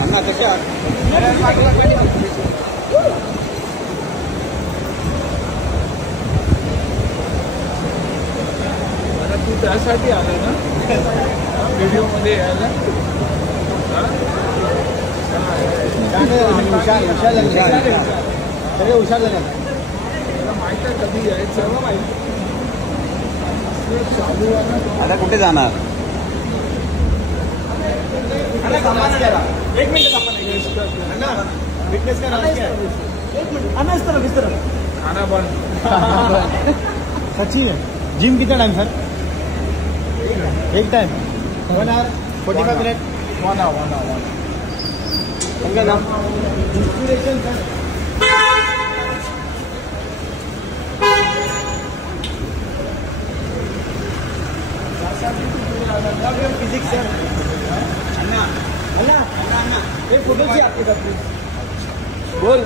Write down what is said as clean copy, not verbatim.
अण्णा कशा तू त्यासाठी आला ना व्हिडिओ मध्ये यायला हुशार झाला माहित आहे कधी यायचं माहिती चालू आता कुठे जाणार एक मिनिट विटनेस करा खाना बंद सच्ची है जिम कितना टाइम सर एक टाइम 1 आवर 45 मिनट 1 आवर उनका नाम इंस्पिरेशन सर फिजिक्स सर अन्ना अन्ना अन्ना एक फोटो चाहिए आपके साथ बोल